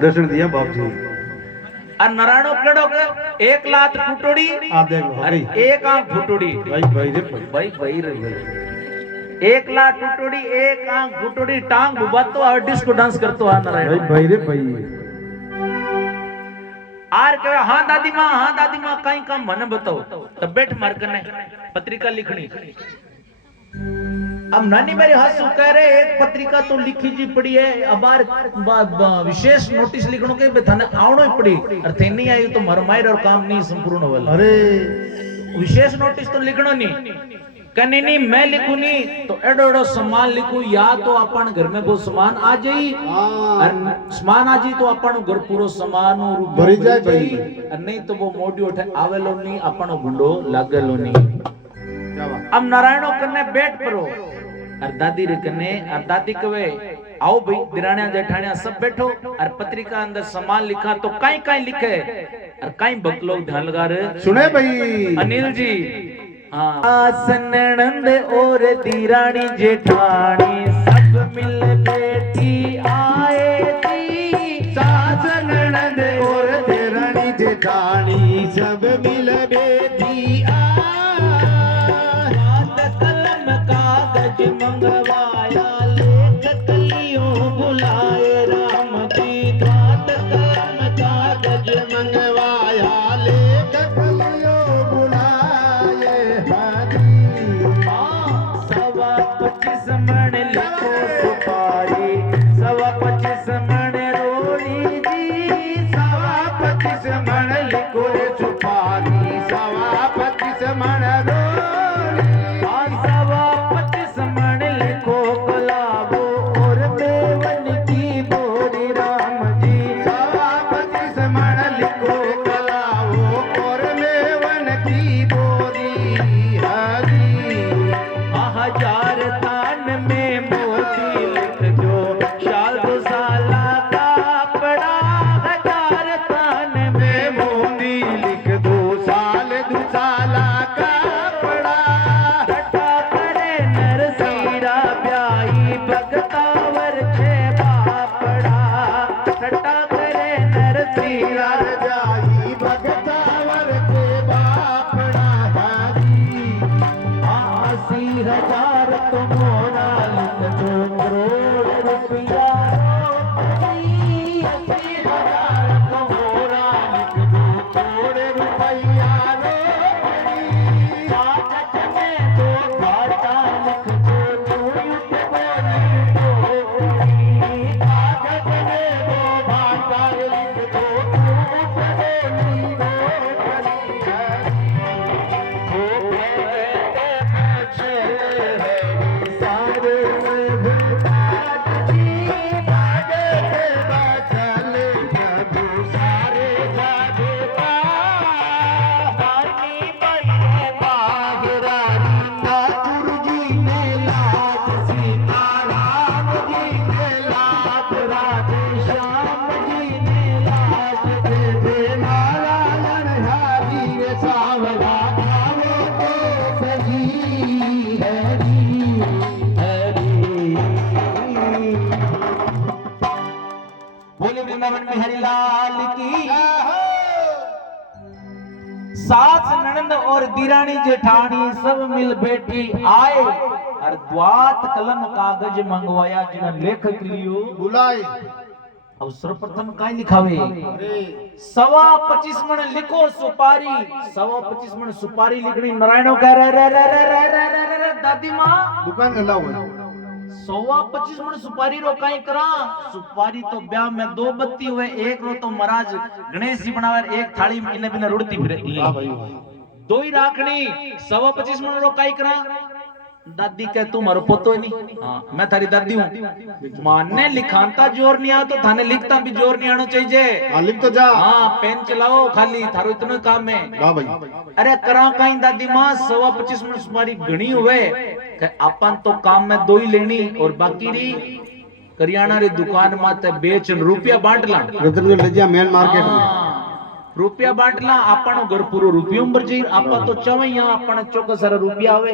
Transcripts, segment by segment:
दर्शन दिया बाप जी। और नारायणो केड़ो के एक लात फुटोड़ी आ देख लो अरे भाई एक आंख फुटोड़ी भाई भाई रे भाई भाई रे एक लात टूटोड़ी एक आंख फुटोड़ी टांग बुबातो और डिस्को डांस करतो आ नारायण भाई रे भाई आर कहे हां दादी मां कई काम मने बताओ तब बैठ मार कने पत्रिका लिखनी। अब नानी मेरे हंसू कह रहे एक पत्रिका तो लिखी जी पड़ी है अब विशेष नोटिस लिखनो के थाने आवणो ही पड़ी और थे नहीं आई तो मरमायर और काम नहीं संपूर्ण वाला। अरे विशेष नोटिस तो लिखनो नहीं कने नहीं मैं लिखू नहीं तो एडो एडो सामान लिखू या तो अपन घर में वो सामान आ जाई और सामान आ जाई तो अपन घर पूरो सामान भरी जाए भाई और नहीं तो वो मोडी उठे आवेलो नहीं अपन गुंडो लागेलो नहीं। अब नारायणो कने बैठ परो और दादी रे कने और दादी कवे आओ भाई दिराणिया जेठाणिया सब बैठो और पत्रिका अंदर सामान लिखा तो काई काई लिखे और काई बकलोग ध्यान लगा रे सुने भाई अनिल जी। हाँ ननंद और दिराणी जेठाणी सब मिल बैठी आए थी सास ननद और दिराणी जेठानी सब मिल बैठी कलम कागज मंगवाया लेख कलियों बुलाए राम जी दात कलम कागज मंगवाया लेख कलियों बुलाए हरी। सवा 25 मण लिखो सुपारी सवा 25 मण रोली जी सवा 25 मण लिखो सुपारी सवा 25 मण रोली सवा 25 मण लिखो गुलाबो और बेवन की बोरी राम जी सवा 25 मण लिखो कलाओ और मेवन की बोरी हरी। 1000 तान में मोती लिख दो शाल 2 साला का पड़ा 1000 तान में मोती लिख दो साल 2 साला का पड़ा टटा करे नरसीरा ब्याई भगतावर छे बापड़ा टटा करे नरसीरा जाई भगतावर के बापड़ा हरी। 80,000 तो मोरा लिख दो करोड़ रुपया 80,000 तो मोरा लिख दो करोड़ रुपया रोकड़ी कागज में 2 घाटा लिख दो तू युद्ध बोली डोरी कागज में 2 घाटा लिख दो तू युद्ध बोली डोरी हो कहते पूछे सारे भूताज जी बाजे से बचल जदू सारे जागता पानी बड़े बागरानी ठाकुर जी ने लाज सीता राम जी ने लाज राधे श्याम जी ने लाज दे दे नारायण हरि सावरा गावे तो सही हरि हरि। बोले वृंदावन में हरिलाल की सास ननंद और दिरानी जेठानी सब मिल बैठी आए और द्वात कलम कागज मंगवाया जिन्हें लेखक लियो बुलाए अब सर्वप्रथम काय लिखावे अरे 25 मण लिखो सुपारी 25 मण सुपारी लिखनी नारायणो कह रे दादी मां दुकान अलाउ 25 मण सुपारी रो काई करा सुपारी तो ब्याह में 2 बत्ती हुए एक रो तो महाराज गणेश जी बनावे एक थाली में इने बिना रुड़ती फिरे वाह भाई वाह। 2 ही राखनी 25 मण रो काई करा दादी कह तू मारो पोतो है नहीं हाँ मैं थारी दादी हूँ मानने लिखानता जोर नहीं आ तो थाने लिखता भी जोर नहीं आना चाहिए लिख तो जा हाँ पेन चलाओ खाली थारो इतना काम है वाह भाई। अरे करा कहीं दादी माँ 25 मिनट तुम्हारी गणी हुए अपन तो काम में 2 ही लेनी और बाकी री करियाना री दुकान माते बेच रुपया बांट ला रतनगढ़ लजिया मेन मार्केट में रुपया बांट ला अपन घर पूरो रुपयो भर जी आपा तो चवे यहाँ अपन चौका सारा रुपया आवे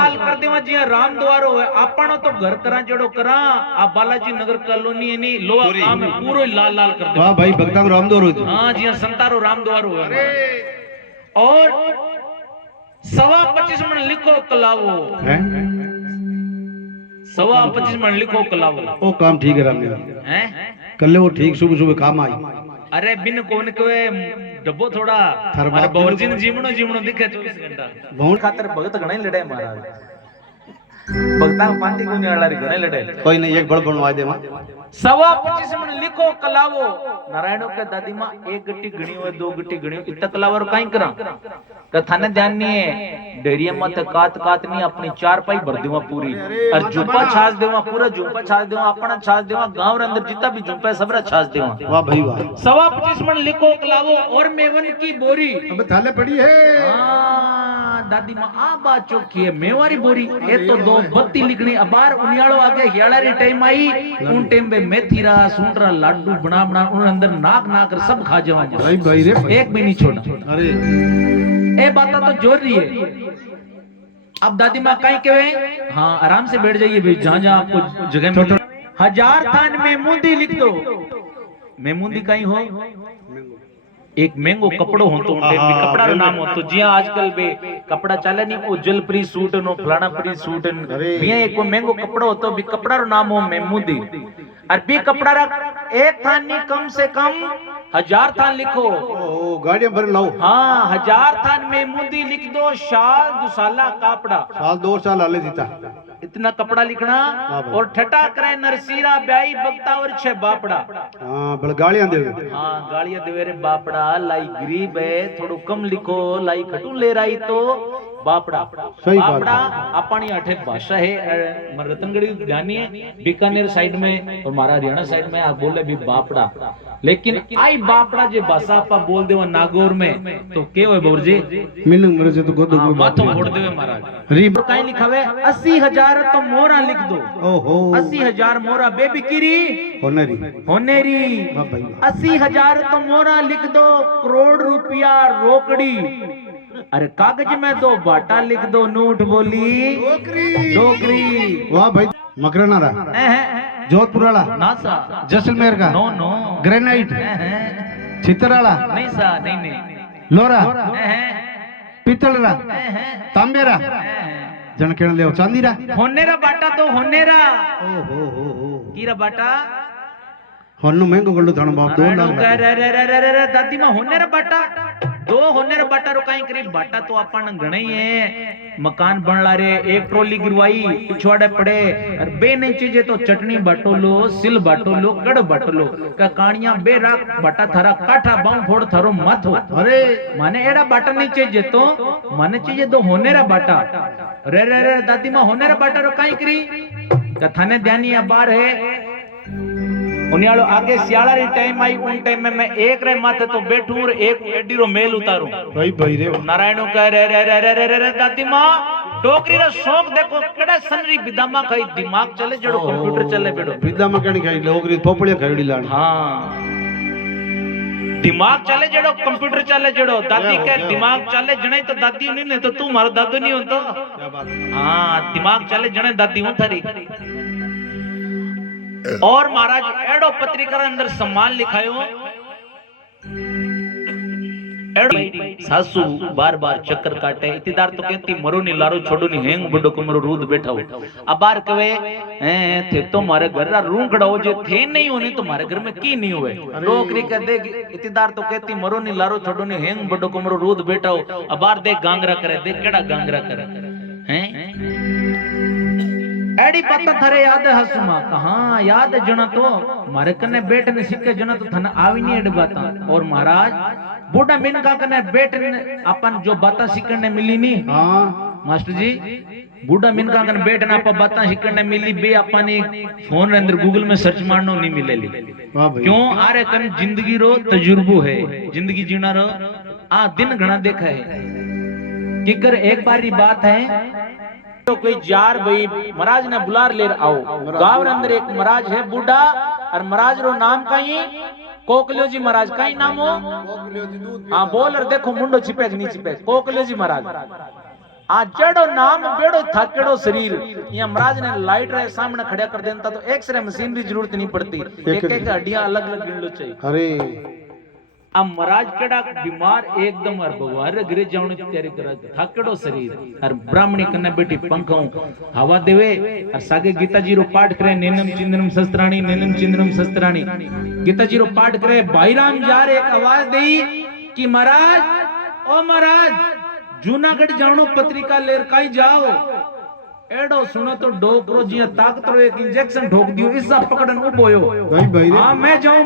लाल कर देवा जिया राम द्वारो है आपनो तो घर करा जड़ो करा आ बालाजी नगर कॉलोनी एनी लोहा काम है पूरो ही लाल लाल कर दे वाह भाई भक्ता राम द्वारो हां जिया संतारो राम द्वारो है और 25 मन लिखो कलावो हैं 25 मन लिखो कलावो ओ काम ठीक है राम हैं कर ले वो ठीक सुबह सुबह काम आई अरे बिन कोन कवे डब्बो थोड़ा अरे बवर्जिन जीवणो जीवणो दिखे 24 घंटा बहुत खातर भगत घणे लड़े महाराज भगता पांती कोनी वाला रे घणे लड़े कोई नहीं एक बड़ बनवा दे 25 मन लिखो कलावो नारायणो के दादी मां एक गट्टी गणी हो दो गट्टी गणी हो इतना कलावर काई करा कथाने ध्यान नहीं है डेरिया मत कात कात नहीं अपनी चार पाई भर देवा पूरी और जुपा छाछ देवा पूरा जुपा छाछ देवा अपना छाछ देवा गांव रे अंदर जितना भी जुपा है सबरा छाछ देवा वाह भाई वाह 25 मन लिखो कलावो और मेवन की बोरी अब थाले पड़ी है हां दादी मां आ बात चोखी है मेवारी बोरी ये तो दो बत्ती लिखनी अबार उनियालो आगे हियालारी टाइम आई उन टाइम पे मेथीरा सूंटरा लाडू बना बना उन अंदर नाक नाक सब खा जावा भाई भाई रे एक भी नहीं छोड़ा अरे ए बात तो जोर रही है अब दादी माँ कहीं कहे हाँ आराम से बैठ जाइए भाई जहां जहां आपको जगह मिले 1000 थान में मुंदी लिख दो मैं मुंदी कहीं हो एक मैंगो कपड़ो हो तो कपड़ा रो नाम हो तो जिया आजकल बे कपड़ा चले नहीं वो जल प्री सूट नो फलाना प्री सूट मिया एक को मैंगो कपड़ो हो तो भी कपड़ा रो नाम हो मेमुदी और बी कपड़ा रख एक थान नहीं कम से कम 1000 थान लिखो ओ गाड़ी भर लाओ हाँ 1000 थान में मुंदी लिख दो शाल दुसाला कापड़ा साल 2 साल आले जीता इतना कपड़ा लिखना और ठटा करे नरसीरा ब्याई बगतावर छे बापड़ा हां बड़ गालियां दे हाँ गालियां देवे रे बापड़ा लाई गरीब है थोड़ो कम लिखो लाई खटू ले रही तो बापड़ा सही बापड़ा अपनी अठे भाषा है रतनगढ़ी ध्यानी है बीकानेर साइड में और मारा हरियाणा साइड में आप बोले भी बापड़ा लेकिन आई बापड़ा जे भाषा आपा बोल देवा नागौर में तो के होए बौरजी मिलंग मेरे से तो गोदो में माथो फोड़ देवे महाराज रीब काई लिखावे 80,000 तो मोरा लिख दो ओहो 80,000 मोरा बेबिकिरी होनेरी होनेरी वाह भाई 80,000 तो मोरा लिख दो करोड़ रुपया रोकड़ी अरे कागज में दो बाटा लिख दो नोट बोली डोकरी वाह भाई मकराना रहा जोधपुर वाला ना सा जैसलमेर का नो नो ग्रेनाइट चित्तर वाला नहीं सा नहीं नहीं लोरा पीतल रा तांबेरा जन केण ले चांदीरा होनेरा बाटा तो होनेरा ओहो हो कीरा बाटा ಹೊನ್ನು ಮೆಂಗು ಗೊಂಡು ತಣ ಬಾಪ್ 2 लाख रे दादी मां होनेरा बाटा दो होनेरा बाटा रो काई करी बाटा तो अपन घणे है मकान बन ला रे एक ट्रॉली गिरवाई पिछवाड़े पड़े और बे नहीं चीजे तो चटनी बाटो लो सिल बाटो लो कड़ बाटो लो का कानिया बे राख बाटा थारा काठा बाऊ फोड़ थारो मत हो अरे माने एड़ा बाटा नहीं चीजे तो माने चीजे दो होनेरा बाटा रे दादी मां होनेरा बाटा रो काई करी का थाने ध्यानी बार है उन्यालो आगे सियाला री टाइम आई उन टाइम में मैं एक रे माथे तो बैठूं और एक एडी रो मेल उतारूं भाई रे नारायणो कह रे दादी मां डोकरी रो शौक देखो केड़ा सनरी बिदामा खाई दिमाग चले जड़ो कंप्यूटर चले बेडो बिदामा कणी खाई डोकरी पोपड़िया खाईडी लाणी हां दिमाग चले जड़ो कंप्यूटर चले जड़ो दादी के दिमाग चले जणे तो दादी नहीं तो तू मारो दादू नहीं होतो क्या बात हां दिमाग चले जणे दादी हूं थारी और महाराज एडो पत्रिका अंदर सम्मान लिखायो सासू बार बार चक्कर काटे इतिदार तो कहती मरो नी लारो छोड़ो नी हेंग बड़ो कमरो रूद बैठा हो अब बार कवे थे तो मारे घर रा रूंगड़ा हो जे थे नहीं होने तो मारे घर में की नहीं हुए नौकरी कर दे इतिदार तो कहती मरो नी लारो छोड़ो नी हेंग बड़ो कमरो रूद बैठा हो अब बार देख गांगरा करे देख केड़ा गांगरा करे हैं एडी पता थारे याद है हसुमा कहां याद जना तो मारे कने बेट ने सिक्के जना तो थन आवी नहीं एडी बाता और महाराज बूढ़ा मिनका कने बेट ने अपन जो बाता सिकने मिली नी हां मास्टर जी बूढ़ा मिनका कने बेट ना अपन बाता सिकने मिली बे अपन फोन रे अंदर गूगल में सर्च मारनो नहीं मिलेली क्यों आरे कन जिंदगी रो तजुर्बो है जिंदगी जीना रो आ दिन घना देखा है किकर एक बारी बात है तो कोई जार भाई महाराज ने बुलार ले आओ गांव रे अंदर एक महाराज है बूढ़ा और महाराज रो नाम कहीं कोकलियो जी महाराज कहीं नाम हो कोकलियो जी दूध हां बोल और देखो मुंडो छिपे कि नहीं छिपे कोकलियो जी महाराज आ जड़ो नाम बेड़ो थाकेड़ो शरीर यहाँ महाराज ने लाइट रे सामने खड़ा कर देता तो एक्सरे मशीन की जरूरत नहीं पड़ती एक एक हड्डियां अलग अलग गिन लो चाहिए अरे अब महाराज केड़ा बीमार एकदम और भगवान रे गिरे जाने की तैयारी करा थाकेड़ो शरीर और ब्राह्मणी कन्ने बेटी पंखों हवा देवे और सागे गीता जी रो पाठ करे नैनम चिंदनम शस्त्राणी नैनम चिंदनम शस्त्राणी गीता जी रो पाठ करे भाई राम जार एक आवाज देई कि महाराज ओ महाराज जूनागढ़ जानो पत्रिका लेर काई जाओ एडो सुनो तो डोकरो जी ताकत रो एक इंजेक्शन ठोक दियो इससा पकड़न उबोयो भाई हां मैं जाऊं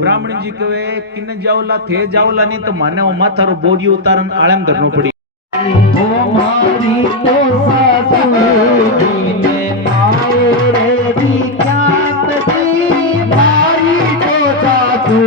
ब्राह्मण जी कहे किने जाओला थे जाओला नहीं तो माने ओ माथा रो बोरी उतारन आलम धरनो पड़ी ओ मारी तो सासू ने आए रे दी जात दी मारी तो सासू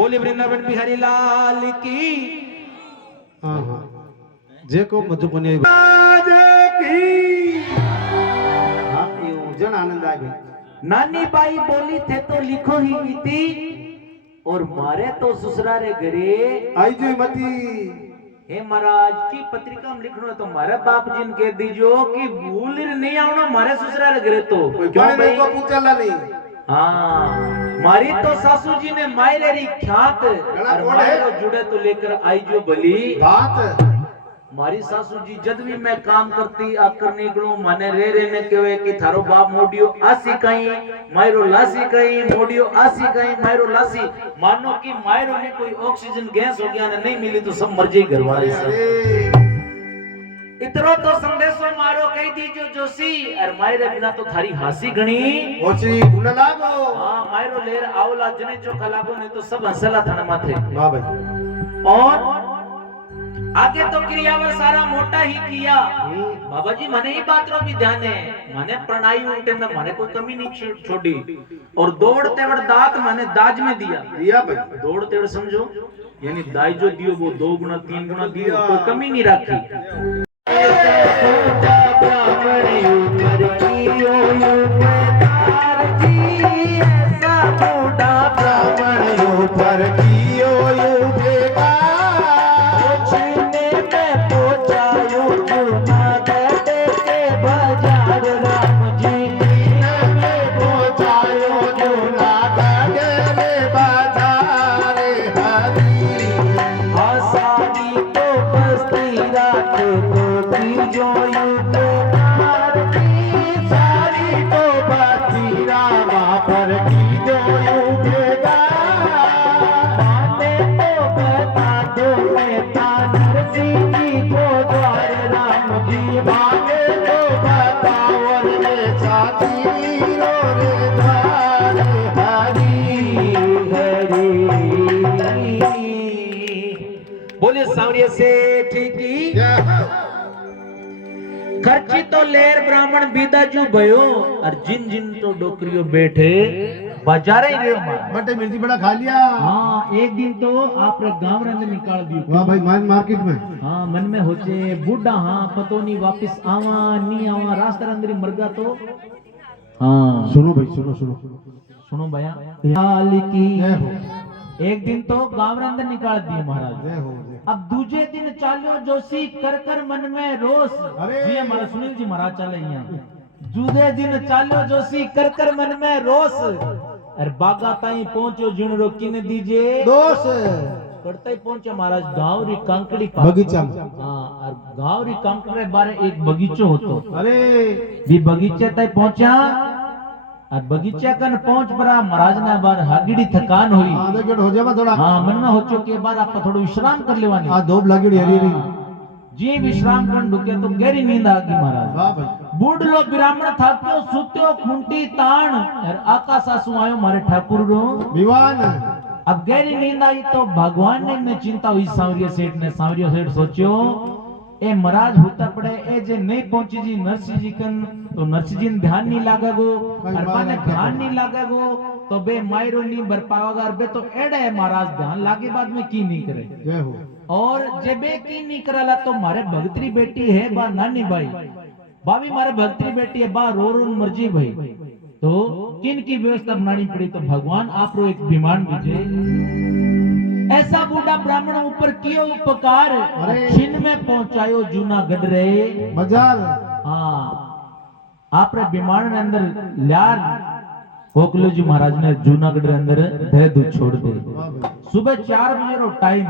बोले वृंदावन बिहारी लाल की जे को मधुबनी जन आनंद आ गई नानी बाई बोली थे तो लिखो ही इति और मारे तो ससुरारे घरे आई जो मती हे महाराज की पत्रिका में लिखनो तो मारे बाप जी ने कह दीजो कि भूल नहीं आवना मारे ससुरारे घरे तो क्यों भाई को पूछला नहीं हाँ मारी तो सासू जी ने मायरे री ख्यात और मायरो जुड़े तो लेकर आई जो भली बात मारी सासू जी जद भी मैं काम करती आकर निकलूं माने रे ने कहे कि थारो बाप मोडियो आसी कहीं मायरो लासी कहीं मोडियो आसी कहीं मायरो लासी मानो कि मायरो ने कोई ऑक्सीजन गैस हो गया ने नहीं मिली तो सब मर जाई घरवाले सब इतरो तो संदेशो मारो कही दीजो जोशी और मायरे बिना तो थारी हासी घणी ओची गुना लागो हां मायरो लेर आवला जने चोखा लागो नहीं तो सब हंसला थाने माथे वाह भाई और आगे तो क्रियावर सारा मोटा ही किया बाबा जी मने ही बात रो भी ध्यान है मने प्रणाई उल्टे में मने कोई कमी नहीं छोड़ी और दौड़ तेवड़ दांत मने दाज में दिया भाई दौड़ तेवड़ समझो यानी दाई जो दियो वो 2 गुना 3 गुना दियो कोई कमी नहीं रखी बोले सांवरिया से ठीक खर्ची तो लेर ब्राह्मण बीदाजू भयो और जिन जिन तो डोकरियो बैठे बाजारे ही रहे हमारा बटे मिर्ची बड़ा खा लिया। हाँ एक दिन तो आप गांव रंग निकाल दियो। वाह भाई मार्केट में हाँ मन में होचे बूढ़ा हाँ पतो नहीं वापिस आवा नहीं आवा रास्ते अंदर मरगा तो हाँ सुनो भाई सुनो सुनो भैया हाल की एक दिन तो गांव अंदर निकाल दिए महाराज। अब दूजे दिन चालो जोशी कर कर मन में रोष जी हमारा सुनील जी महाराज चले यहाँ दूजे दिन चालो जोशी कर कर मन में रोष अरे बागा ताई पहुंचो जुन रोकी ने दीजिए दोस्त करते ही पहुंचे महाराज गांव री कांकड़ी बगीचा हाँ और गांव री कांकड़ी बारे एक बगीचो होतो अरे भी बगीचे तक पहुंचा और बगीचा कन पहुंच पड़ा महाराज ने बार हागिड़ी थकान हुई हो जावा थोड़ा हाँ मन में हो चुके बाद आप थोड़ा विश्राम कर लेवानी हाँ धूप लगी हरी जी विश्राम कर ढुके तो गहरी नींद आ गई महाराज। वाह भाई बूढ़ लो ब्राह्मण थाक्यो सुत्यो खूंटी ताण और आकाश आंसू आयो मारे ठाकुर रो विवान अब गहरी नींद आई तो भगवान ने चिंता हुई सांवरिया सेठ सोचियो ए महाराज होता पड़े ए जे नहीं पहुंची जी नरसिंह जी कन तो नरसिंह जी ध्यान नहीं लागा गो अरबा ने ध्यान नहीं लागा गो तो बे मायरो नहीं बर पावागा बे तो एड़े है महाराज ध्यान लागे बाद में की नहीं करे जय हो और जे बे की नहीं करला तो मारे भगतरी बेटी है बा नानी भाई बाबी मारे भगतरी बेटी है बा रो मर्जी भाई तो किन की व्यवस्था बनानी पड़ी तो भगवान आप रो एक विमान भेजे ऐसा बूढ़ा ब्राह्मण ऊपर कियो उपकार छिन में पहुंचायो जूनागढ़ रे मजाल हाँ आप रे विमान अंदर लार कोकलो जी महाराज ने जूनागढ़ रे अंदर दे दू छोड़ दे सुबह 4 बजे रो टाइम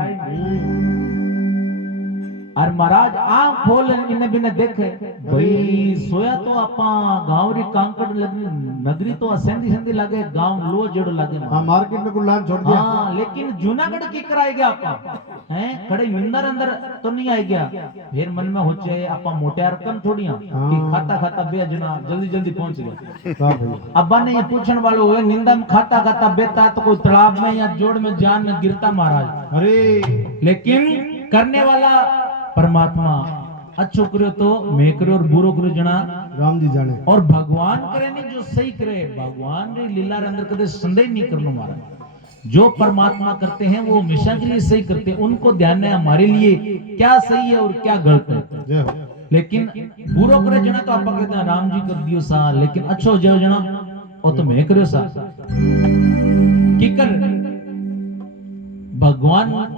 और महाराज आंख खोल इन्हें बिना देखे भाई सोया तो आपा गांव री कांकड़ नगरी तो सेंधी लागे गांव लो जेड़ो लागे हां मार्केट में गुलान छोड़ दिया हां लेकिन जूनागढ़ की कराई गया आपा हैं खड़े निंदर अंदर तो नहीं आई गया फिर मन में होचे आपा मोटे रकम थोड़िया कि खाता बेजना जल्दी पहुंच गया। हां भाई अब्बा ने ये पूछन वालो हुए निंदा में खाता बेता तो कोई तालाब में या जोड़ में जान में गिरता महाराज अरे लेकिन करने वाला परमात्मा अच्छो करो तो मैं करो और बुरो करो जना राम जी जाने और भगवान करे नहीं जो सही करे भगवान रे लीला रे अंदर कदे संदेह नहीं करना मारा जो परमात्मा करते हैं वो हमेशा के लिए सही करते हैं उनको ध्यान है हमारे लिए क्या सही है और क्या गलत है लेकिन बुरो करे जना तो आप कहते हैं राम जी कर दियो सा लेकिन अच्छो जो जना वो तो मैं करो सा की कर भगवान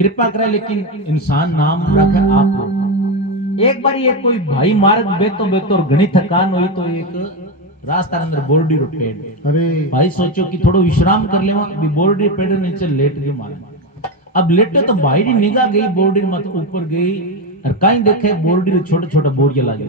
कृपा करे लेकिन इंसान नाम रखे आप एक बार ये कोई भाई मार्ग बेतो और घनी थकान हुई तो एक रास्ता अंदर बोर्डी रो पेड़ अरे भाई सोचो कि थोड़ो विश्राम कर ले अभी बोर्डी पेड़ रे नीचे लेट गयो मारे अब लेटे तो भाई री निगाह गई बोर्डी मत ऊपर गई और कहीं देखे बोर्डी रे छोटे छोटे बोरिया लागे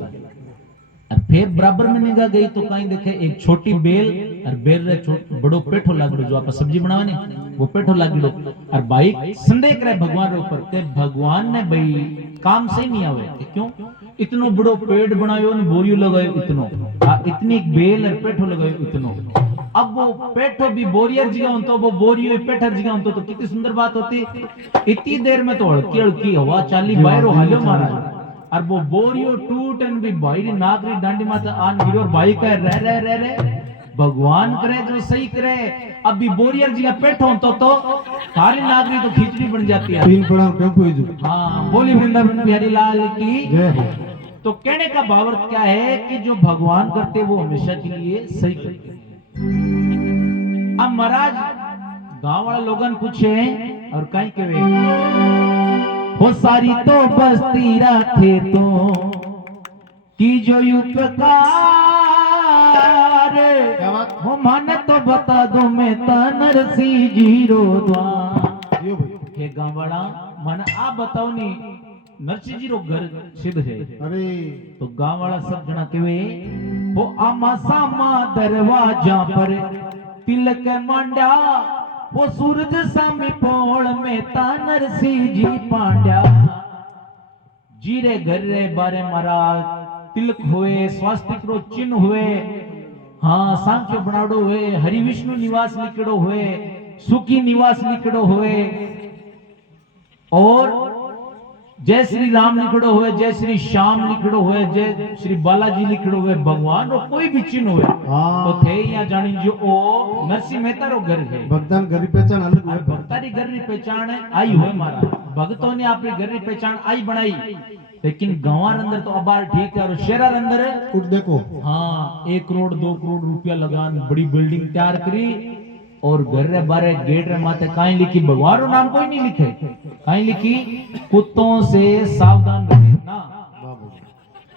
और फिर बराबर में निगाह गई तो कहीं देखे एक छोटी बेल और बेल रे बड़ो पेठो लागड़ो जो आप सब्जी बनावे ने वो पेठो लागड़ो और भाई संदेह करे भगवान रे ऊपर के भगवान ने भाई काम से नहीं आवे क्यों इतनो बड़ो पेड़ बनायो ने बोरियो लगायो इतनो इतनी बेल और पेठो लगायो इतनो अब वो पेठो भी बोरियर जगह तो वो बोरियो पेठर जगह तो कितनी सुंदर बात होती इतनी देर में तो हल्की हल्की हवा चाली बाहर हालो महाराज और वो बोरियो टूट एंड भी भाई री नाक री डांडी माता आन गिरो और भाई कह रह भगवान करे जो सही करे अब भी बोरियर जी का पेट हो तो सारी नागरी तो खिचड़ी बन जाती है तीन प्रणाम टेम्पो ही जो हाँ बोली वृंदावन बिहारी लाल की जय हो। तो कहने का भावार्थ क्या है कि जो भगवान करते वो हमेशा के लिए सही करते। अब महाराज गांव वाले लोगन पूछे और कहीं के वे वो सारी तो बस्ती रखे तो की जो उपकार हो मन तो बता दो मैं नरसी जीरो द्वार हे गांवड़ा मन आप बताओ नी नरसी जीरो घर सिद्ध है अरे तो गांव वाला सब जना केवे वो आमा सामा दरवाजा पर तिलक मांडा वो सूरज सामी पोल में नरसी जी पांड्या जीरे घर रे बारे महाराज तिलक हुए स्वास्तिक रो चिन्ह हुए हाँ सांख्य बनाड़ो हुए हरि विष्णु निवास लिखड़ो हुए सुखी निवास लिखड़ो हुए और जय श्री राम लिखड़ो हुए जय श्री श्याम लिखड़ो हुए जय श्री बालाजी लिखड़ो हुए भगवान रो कोई भी चिन्ह हुए तो थे या जानी जो ओ नरसिंह मेहता रो घर है भक्तान घर की पहचान अलग है भक्तारी घर की पहचान आई हुए महाराज भक्तों ने अपनी घर की पहचान आई बनाई लेकिन गांवार अंदर तो अबार ठीक है और शहर अंदर उठ देखो हाँ 1 करोड़ 2 करोड़ रुपया लगान बड़ी बिल्डिंग तैयार करी और घर रे बारे गेट रे माथे काई लिखी भगवान रो नाम कोई नहीं लिखे काई लिखी कुत्तों से सावधान रहना।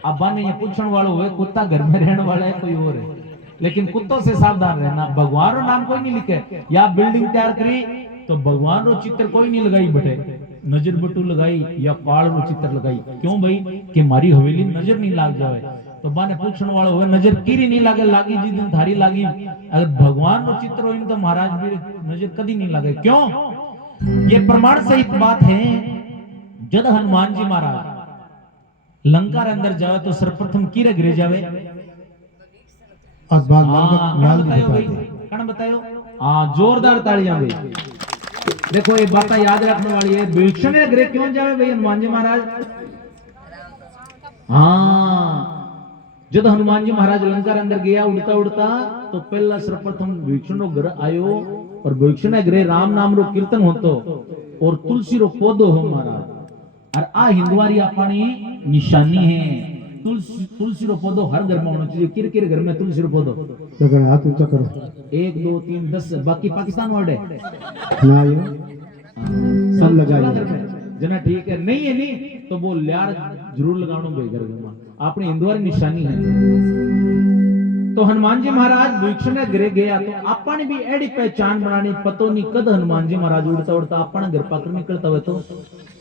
अब बाने ये पूछण वालो हुए कुत्ता घर में रहने वाला है कोई और है लेकिन कुत्तों से सावधान रहना भगवान रो नाम कोई नहीं लिखे या बिल्डिंग तैयार करी तो भगवान रो चित्र कोई नहीं लगाई बटे नजर बटू लगाई या काल रो चित्र लगाई क्यों भाई कि मारी हवेली नजर नहीं लाग जावे तो बाने पूछण वालो हुए नजर कीरी नहीं लागे लागी जी दिन थारी लागी अगर भगवान रो चित्र होइन तो महाराज भी नजर कदी नहीं लागे क्यों ये प्रमाण सहित बात है जब हनुमान जी महाराज लंका रे अंदर जावे तो सर्वप्रथम कीरे गिरे जावे बतायो भाई कण बतायो हाँ जोरदार तालियां भाई देखो ये बात याद रखने वाली है भीषण गृह क्यों जावे भाई हनुमान जी महाराज हाँ जब हनुमान जी महाराज लंका अंदर गया उड़ता उड़ता तो पहला सर्वप्रथम भीषण रो घर आयो और भीषण गृह राम नाम रो कीर्तन होतो और तुलसी रो पौधो हो महाराज और आ हिंदवारी अपनी निशानी है तुलसी रो पौधो हर घर में होना चाहिए किर किर घर में तुलसी रो पौधो हाथ ऊंचा करो 1 2 3 10 बाकी पाकिस्तान वर्ड है ना ये सब लगाइए जना ठीक है नहीं है नहीं तो वो यार जरूर लगानो भाई घर में अपनी हिंदुआरी निशानी है तो हनुमान जी महाराज भीषण गृह गया तो आपने भी एडी पहचान बनानी पतो नहीं कद हनुमान जी महाराज उड़ता उड़ता अपना घर पाकर निकलता हुआ तो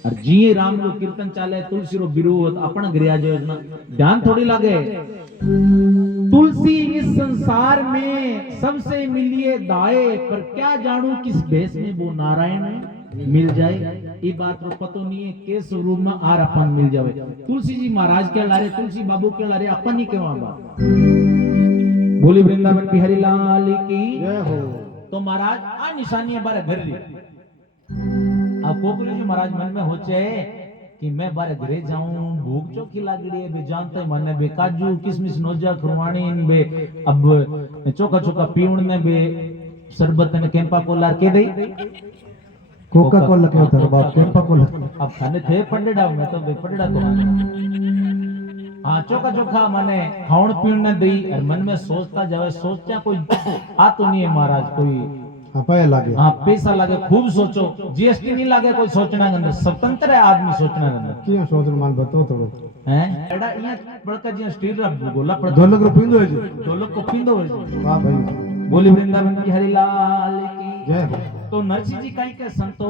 और जी राम रो कीर्तन चाले तुलसी रो विरोध अपना गृह आ जाए ना ध्यान थोड़ी लागे तुलसी इस संसार में सबसे मिलिए दाए पर क्या जानू किस भेष में वो नारायण मिल जाए ये बात रो पतो नहीं है के स्वरूप में आर अपन मिल जावे तुलसी जी महाराज के लारे तुलसी बाबू के लारे अपन ही केवा बात बोली वृंदावन बिहारी लाल की जय हो। तो महाराज आ निशानी बारे घर ली अब कोकली जी महाराज मन में होचे कि मैं बारे घरे जाऊं भूख चोखी लागड़ी है बे जानते मने बे काजू किशमिश नोजा खुरवानी बे अब चोखा चोखा पीवण में बे शरबत ने कैंपा कोला के दई कोका कोला के होता बाप कैंपा कोला अब खाने थे पड़ेड़ा में तो बे पड़ेड़ा तो हाँ चोखा चोखा माने खावण पीवण ने दई और मन में सोचता जावे सोचा कोई आ तो नहीं है महाराज कोई पैसा लागे हाँ पैसा लागे खूब सोचो जीएसटी नहीं लागे कोई सोचना के अंदर स्वतंत्र है आदमी सोचना के अंदर क्यों सोच मान बताओ थोड़ा हैं एड़ा इया बड़का जी स्टील रा गोला पड़ ढोलक रो पींदो है जी ढोलक को पिंदो है वाह भाई बोली वृंदावन की हरिलाल की जय हो तो नरसिंह जी कहीं के संतो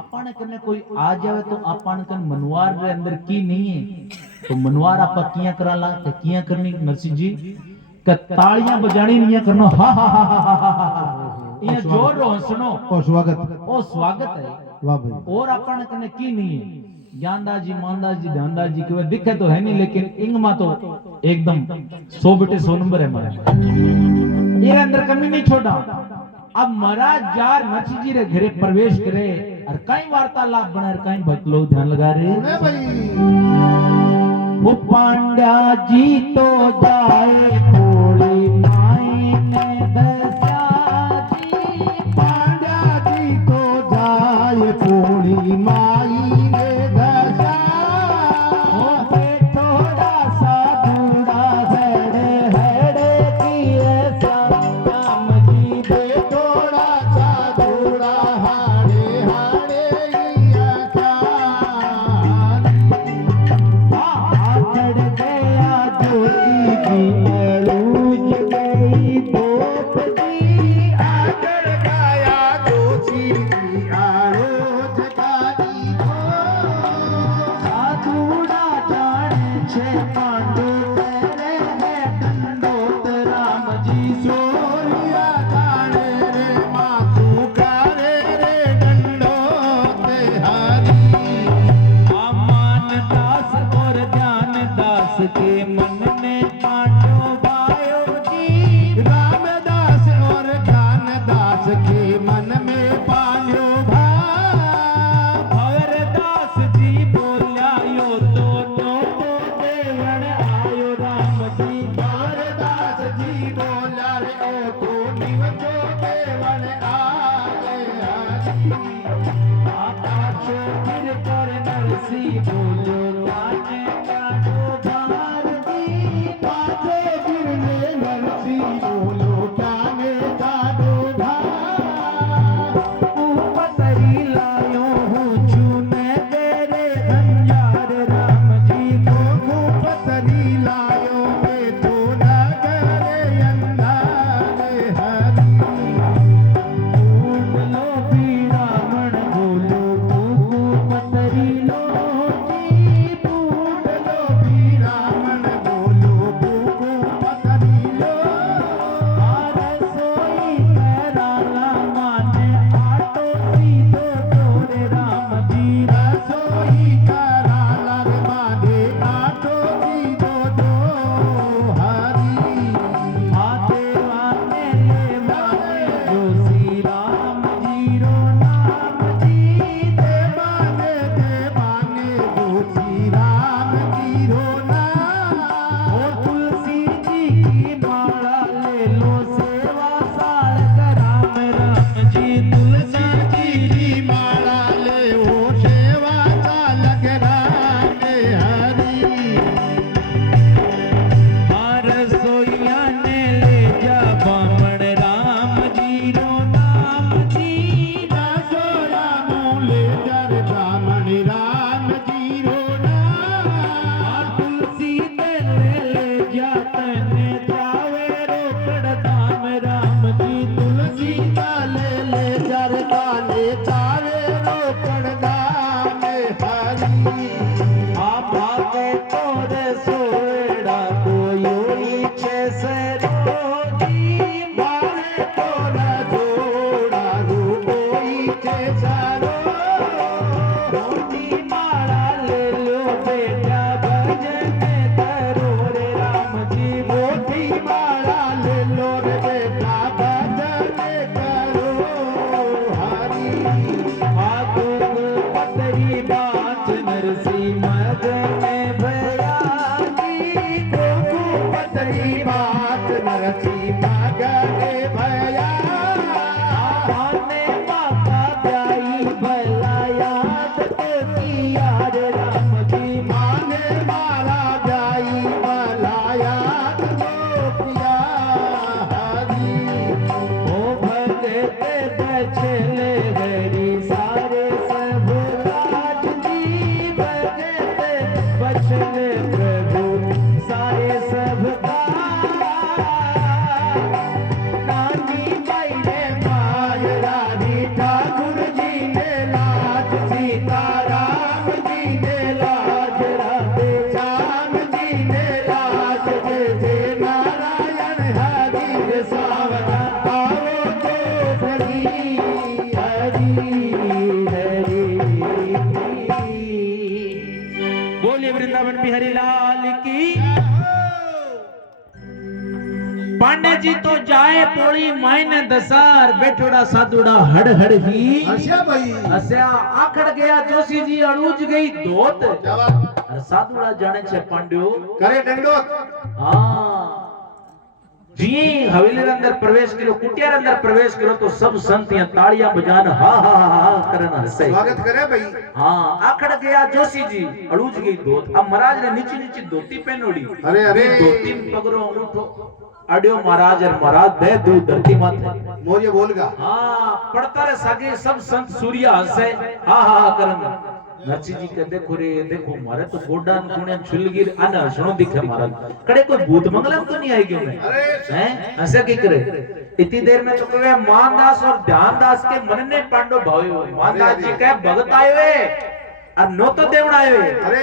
आपन कने कोई आ जावे तो आपन कन मनवार रे अंदर की नहीं है तो मनवार आपा किया कराला ते किया करनी नरसिंह जी के तालियां बजानी नहीं करनो हा हा हा हा ये जोर रो हंसनो ओ स्वागत है वाह भाई और अपन कने की नहीं है ज्ञानदास जी मानदास जी ध्यानदास जी के दिखे तो है नहीं लेकिन इंग मा तो एकदम 100 बेटे 100 नंबर है हमारे ये अंदर कमी नहीं छोड़ा अब महाराज जार नरसिंह जी रे घरे प्रवेश करे और कई वार्तालाप बने और कई भक्त लोग ध्यान लगा रहे सुने भाई वो पांड्या जी तो जाए थोड़ी माई ने दस्या जी पांड्या जी तो जाए पूरी माई ने दशा ओ पे थोड़ा सा दूरा हेड़े हेड़े की ऐसा राम जी बे थोड़ा सा दूरा हाड़े हाड़े लिया चढ़ गया ज्योति की अरूज गई धूप जी आकर गाया दोषी की आरोज गानी हो साधुड़ा जाने छे पांडु तेरे है दंडोत राम जी सोरिया जाने रे मासू करे रे डंडो ते हारी अमान दास और ध्यान दास के मन में पांडु भायो जी रामदास और ज्ञानदास के मन में पाल्यो भा भवरदास जी बोल्या यो तो देवण आयो राम जी भवरदास जी बोला रे ओ तो निवचो देवन आगे हरी आपा छो फिर कर नरसी बोलो ताने काटो भारती पाछे गिरने नरसी बोलो काने काडो भा पतरी लायो हूँ चूने तेरे धन्यार राम जी को पतली लायो वे तो नगरे अंधारे हरी बोलो भी रावण बोलो पतरी लो जी पूर्ण लो भी रावण बोलो बुकु पतली लो रसोई कराला माने आटो सीधो तोरे राम जी रसोई कराला रे माने आटो दीदो दो हरी आते वाने ले माने जो श्री राम जी रो नाम जी देवाने देवाने जो श्री राम जी रो नाम ओ तुलसी जी की माला ले लो सेवा साल राम राम जी तुलसी जी की माला ले ओ सेवा चालक राम हरी रसोईया ने ले जा बामण राम जी रो नाम जी रसोया मूले जर ब्राह्मण राम जी रो नाम तुलसी ने ले जा तने जावे रोकड़ धाम राम जी तुलसी ले ले जर काले चावे रोकड़ दाम हरी आपा के तोरे सोड़ा को योई छे से रोजी मारे तोरा जोड़ा रू कोई के सारो मोटी माला ले लो बेटा भजन करो रे राम जी मोटी माला ले लो रे बेटा भजन करो हरी आगो पतरी बात नरसी मग में भया जी गोकु पतरी बात नरसी मगने भया आने माता प्याई भला याद तो किया रे राम जी माने माला जाई मलायात गोपिया हरी ओ भगत बछले हरी सारे सब राज जी भगत बछले पांडे जी तो जाए पोड़ी मायने दसार बेठोड़ा साधुड़ा हड़ हड़ ही हर्षा भाई हस्या आखड़ गया जोशी जी अड़ूज गई धोत क्या बात अरे साधुड़ा जाने छे पांड्यो करे डंडो हाँ जी हवेली रे अंदर प्रवेश करो कुटिया रे अंदर प्रवेश करो तो सब संत यहाँ तालियां बजान हा हा हा करना हंसे स्वागत करे भाई हाँ आखड़ गया जोशी जी अड़ूज गई धोत अब महाराज ने नीची नीची धोती पहनोड़ी अरे अरे धोती में पगड़ो अंगूठो अडियो महाराज और महाराज दे दू धरती माथे मोजे बोलगा हाँ पढ़ता रे सागे सब संत सूर्य हंसे हा हा हा करन नरसी जी के देखो रे देखो मारे तो गोडान गुणे छुलगिर आना हसणो दिखे महाराज कड़े कोई भूत मंगलम तो नहीं आएगी उन्हें हैं हंसे की करे इतनी देर में तो कहे मानदास और ध्यानदास के मन ने पांडव भावे मानदास जी कहे भगत आए और नो तो देवण आयो अरे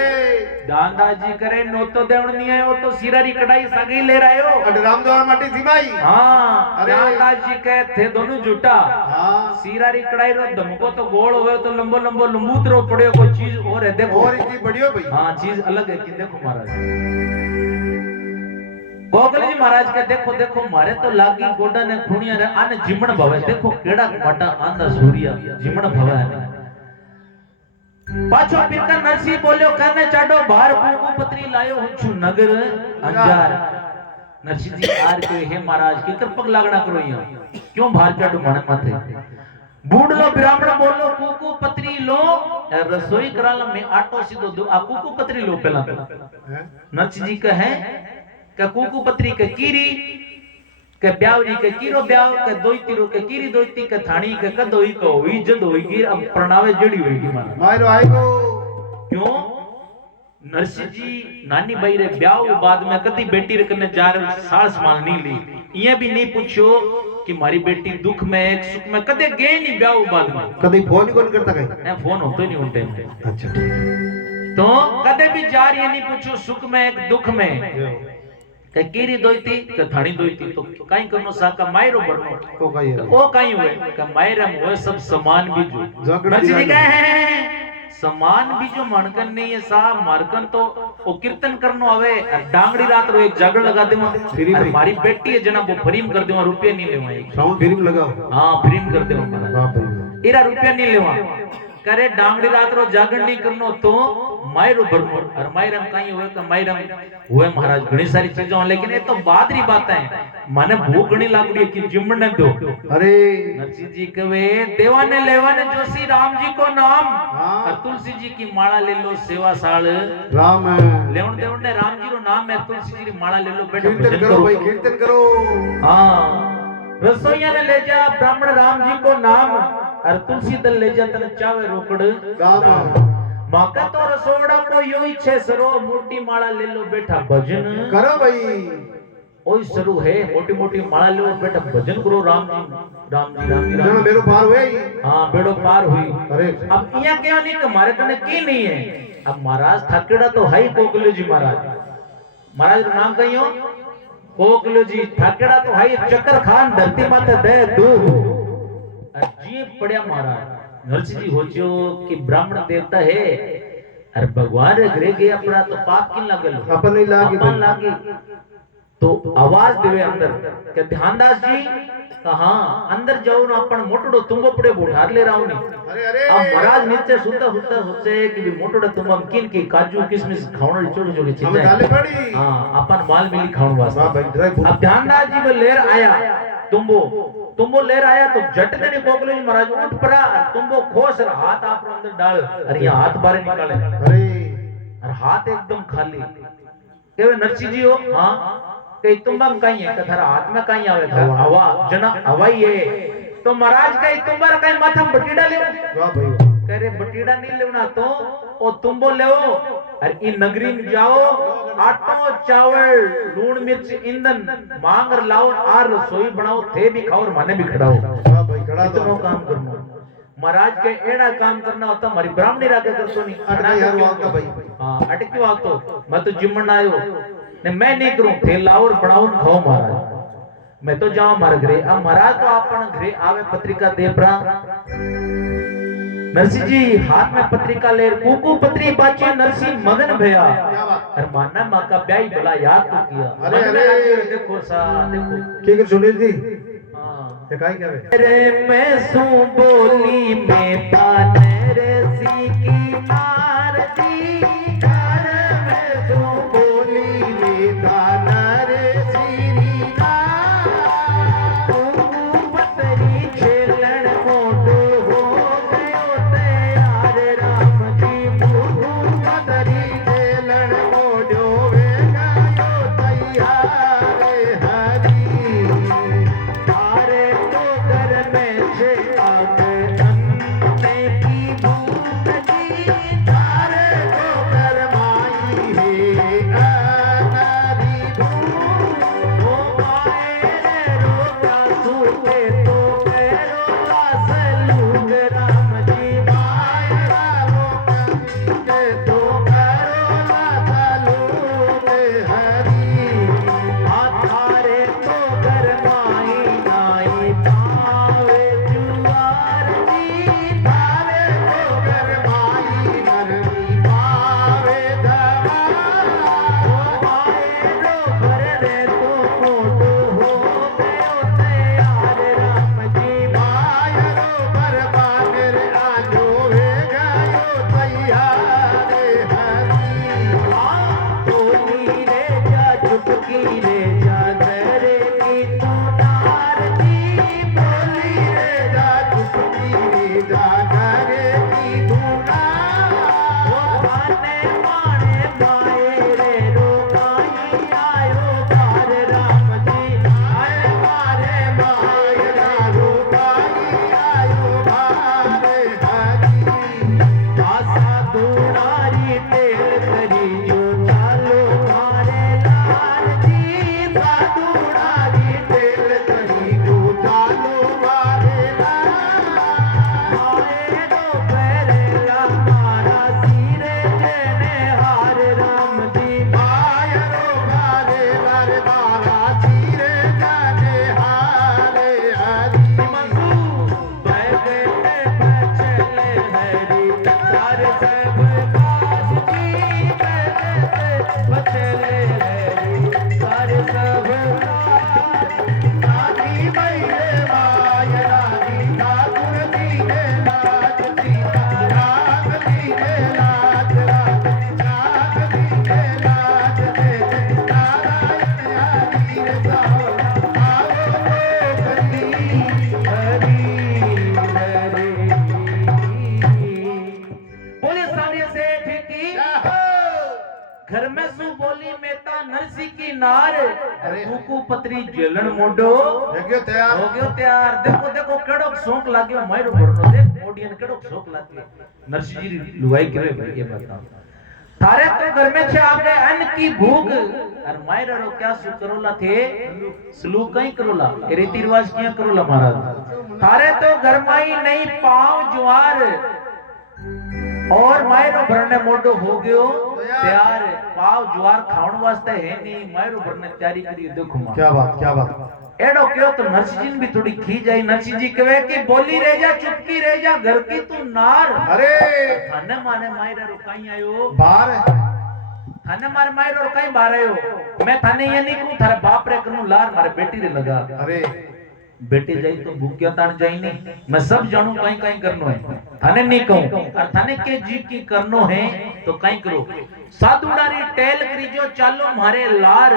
ध्यानदास जी करे नो तो देवण नहीं आयो तो सिरारी कढ़ाई सगी ले रहे हो अड रामदेव माटी थी भाई हाँ अरे। ध्यानदास जी कहे थे दोनों झूठा हां सिरारी कढ़ाई रो धमको तो गोल होवे तो लंबो लंबो लंबूतरो पड़ियो कोई चीज और है देखो और की बढ़ियो भाई हाँ चीज अलग है कि देखो महाराज गोगल जी महाराज के देखो देखो मारे तो लागी गोडा ने खूणिया रे आने जिमण भवे देखो केड़ा माटा आंदा सूर्य जिमण भवे है पाछो फिरकर नरसी बोलियो कहने चाडो बाहर को पत्री लायो हूं छु नगर अंजार नरसी जी आर के हे महाराज की कृपक लागना करो यहाँ क्यों बाहर चाडो माने माथे बूढ़लो ब्राह्मण बोलो कुकु पत्री लो रसोई कराला में आटो सीधो दो आ कुकु पत्री लो पहला नरसी जी कहे के कुकु पत्री के कीरी के ब्यावरी के कीरो ब्याव के दोई तीरो के कीरी दोईती के थाणी के कदोई को हुई जद होईगी अब प्रणावे जड़ी होईगी मारा मारो आएगो क्यों नरसी जी नानी भाई रे ब्याव बाद में कदी बेटी रे कने जार सास मान नहीं ली ये भी नहीं पूछो कि मारी बेटी दुख में एक सुख में कदे गए नहीं ब्याव बाद में कभी फोन ही कौन करता कहीं ए फोन होतो नहीं उन टाइम पे अच्छा ठीक तो कदे भी जार ये नहीं पूछो सुख में एक दुख में के कीरी दोईती के थाणी दोईती तो काई करनो साका मायरो बरनो तो कहीं ओ काई हुए के मायरम हुए सब समान भी जो नरसी जी कहे समान भी जो मानकन नहीं है सा मारकन तो वो कीर्तन करनो आवे डांगड़ी रात रो एक जागरण लगा दे और हमारी बेटी है जना वो फ्रीम कर दे रुपया नहीं लेवा साउंड फिल्म लगाओ हां फ्रीम कर दे वाह भाई इरा रुपया नहीं लेवा करे डांगड़ी रात रो जागरण नहीं करनो तो मायरो भरनो और मायरम काई हुए का मायरम हुए महाराज घणी सारी चीजों लेकिन ये तो बादरी बातें हैं माने भूख घणी लागड़ी कि जिमने दो अरे नरसी जी कहे देवा ने लेवा ने जोशी राम जी को नाम हाँ। और तुलसी जी की माला ले लो सेवा साल राम लेवन देवन ने राम जी रो नाम है तुलसी जी की माला ले लो बेटा कीर्तन भजन करो भाई कीर्तन करो हाँ रसोईया ने ले जा ब्राह्मण राम जी को नाम और तुलसी दल ले जा तने चावे रोकड़ काम माका तो रसोड़ा को यो इच्छे सरो मोटी माला ले लो बेटा भजन करो भाई ओई सरू है मोटी मोटी माला ले लो बेटा भजन करो राम जी राम जी राम जी चलो राम मेरो पार हुए ही हाँ बेड़ो पार हुई अरे अब यहाँ क्या नहीं कि हमारे कने की नहीं है अब महाराज ठाकेड़ा तो है ही कोकलो जी महाराज महाराज का नाम कही हो कोकलो जी ठाकेड़ा तो है ही चक्कर खान धरती माते दे दू जी पड़िया महाराज नरसी जी होचो कि ब्राह्मण देवता है अरे भगवान रे घरे गए अपना तो पाप किन लागल अपन नहीं लागी अपन लागी तो आवाज देवे अंदर के ध्यानदास जी कहा अंदर जाओ ना अपन मोटड़ो तुंबो पड़े उठा ले रहा हूं नहीं अरे अरे अब महाराज नीचे सुनता सुनता सोचे कि भी मोटड़ो तुम किन की काजू किशमिश खावण छोड़ जो की हमें चीज डाले है पड़ी हां अपन माल मिली खावण वाह वास्ते भाई ड्राई फ्रूट अब ध्यानदास जी में लेर आया तुंबो लेर आया तो झट देने कोकले जी महाराज उठ पड़ा तुंबो खोस रहा हाथ आप अंदर डाल अरे ये हाथ बाहर निकाले अरे और हाथ एकदम खाली केवे नरसी जी हो हां कई तुम्बम कहीं है थारा हाथ में कहीं आवे हवा जना हवाई है तो महाराज कई तुम्बार कहीं माथा बटीड़ा ले वाह भाई वाह कह रहे बटीड़ा नहीं लेना तो ओ तुंबो लेओ और इन नगरी में जाओ आटो चावल लूण मिर्च ईंधन मांग लाओ आर रसोई बनाओ थे भी खाओ और माने भी खड़ाओ वाह भाई खड़ा दो इतनो काम करना महाराज के एड़ा काम करना होता हमारी ब्राह्मणी रागे करतो नहीं अटका यार वाका भाई हां अटकी वाक तो मैं तो जिम्मन आयो ने मैं नहीं करूं थे लाओ बनाओ खाओ महाराज मैं तो जाऊं मार घरे अब महाराज तो आपन घरे आवे पत्रिका दे प्रा नरसिंह जी हाथ में पत्रिका ले कुकू पत्री पाची नरसिंह मगन भया अरे माना माँ का ब्याह भला याद तो किया अरे अरे देखो सा देखो की कर सुनील जी हाँ ये काय क्या है रे मैं सू बोली में पाने रे सी की मार दी घर में सो बोली में ताना रे सीरी का पतरी छेलन मोटो हो गयो तैयार राम जी मुहु पतरी देलन मोड्यो वे गायो तैयार हरी तारे तो घर में से आग अन्ने की भूख जी तारे को गरमाई है अनारी धूप ओ माए रोका सूते तो पैरो सलूग राम जी मायरा लोकन के तो करो ना तलूग हरी आधारे तो गरमाई नाई पावे जुआर जी पावे तो गरमाई नरमी पावे दवा माए रो भरने तो मोटो हो गयो तैयार राम जी मायरो बरबानिर आजो वे गायो तैयार हरी बोली रे जा चुपकी रे जा तेरे की तू नार जी बोली रे जा चुपकी रे जा करे की धूना माने माने माए रे रोकाई आयो बार राम जी आए मारे मायरा रोकाई आयो भारे हरी आशा दुरारी तेल करी जो चालो मारे लाल जी साधुरारी तेल करी जो चालो मारे आए रो परेला मारा सिरे जेने हार राम जी मायरो मारे लारे मारा चीरे जाने हारे हरी मंगू बैगे बचले हरी सारे सब बाज जी बैगे बचले हरी सारे सब राधी मैरे मायरा दी ठाकुर दीने लाज सीता राम दीने लाज राज जाग दीने लाज दे नारायण हरी रे साओ आओ हरी बोले सामने से ठेकी हरी घर में सु बोली मेता नरसी की नार अरे। कुकू पत्री जेलन मोडो देखियो तैयार हो गयो तैयार देखो देखो केड़ो शौक लाग्यो मायरो भरनो देख ओडियन केड़ो शौक लाग्यो नरसी जी लुगाई करे भाई ये बताओ थारे तो घर में छे आगे अन्न की भूख और मायरो रो क्या सु करोला थे सलूक कहीं करोला ए रीति रिवाज किया करोला महाराज थारे तो घर माई नहीं पांव ज्वार और मायरो भरने मोडो हो गयो तैयार पाव ज्वार खावन वास्ते है नहीं मायरो भरने तैयारी करी देखो मां क्या बात एडो क्यों तो नरसिंह जी भी थोड़ी खी जाई नरसिंह जी कहे कि बोली रह जा चुपकी रह जा घर की तू नार अरे थाने माने मायरा रुकाई आयो बाहर थाने मारे मायरा रुकाई बाहर आयो मैं थाने ये नहीं कहूं थारे बाप रे कनु लार मारे बेटी रे लगा अरे बेटी जाई तो भूख्या तान जाई नहीं मैं सब जानू कहीं कहीं करनो है थाने नहीं कहूं और थाने के जी की करनो है तो कहीं करो साधुडारी टेल करी जो चालो मारे लार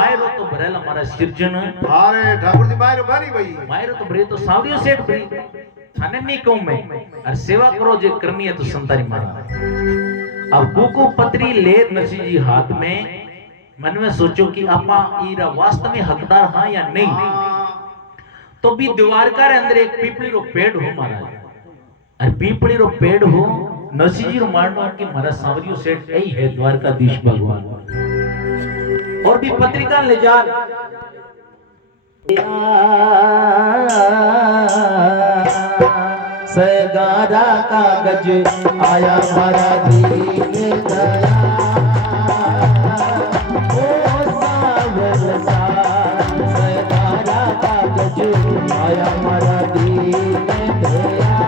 मायरो तो भरेला मारा सिरजन अरे ठाकुर जी मायरो बारी भाई मायरो तो भरे तो सावरियो सेठ भरी थाने नहीं कहूं मैं और सेवा करो जे करनी है तो संतारी मारा अब कुकू पत्री ले नरसिंह जी हाथ में मन में सोचो कि आपा ईरा वास्तव में हकदार हां या नहीं तो भी द्वारका रे अंदर एक पीपली रो पेड़ हो महाराज और पीपली रो पेड़ हो नरसिंह जी रो मारनो कि मारा सांवरियो सेठ यही है द्वारकाधीश भगवान और भी पत्रिका ले जा सगारा कागज आया हमारा दीन दया ओ सावन सा सगारा कागज आया हमारा दीन दया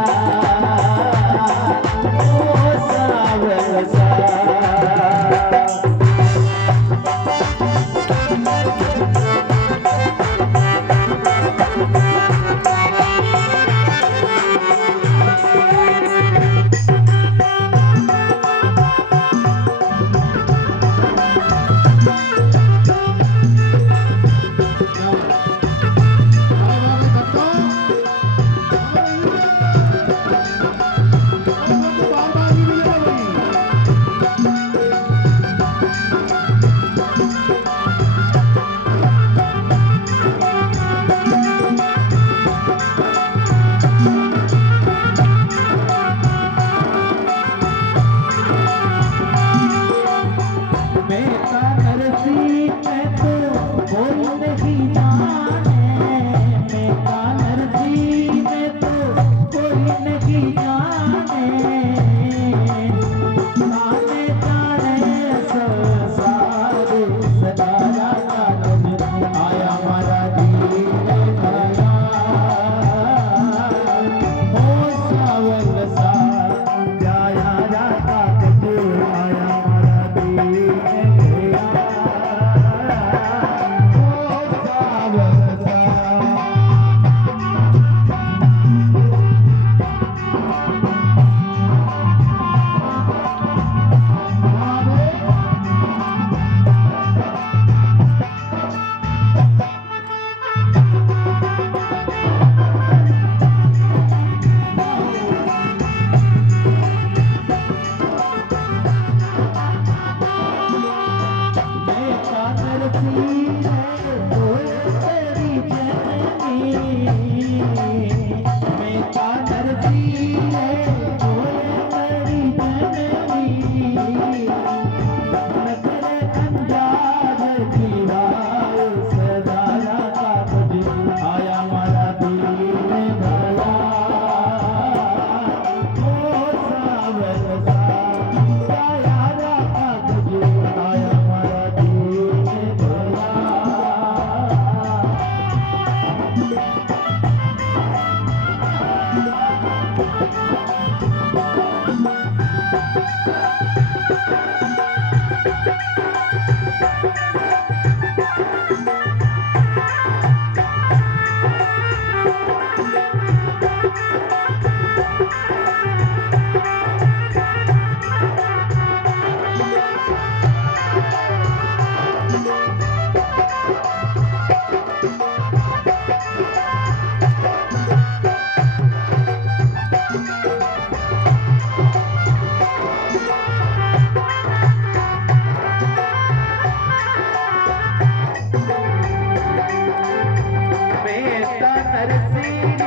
मेता नरसिंह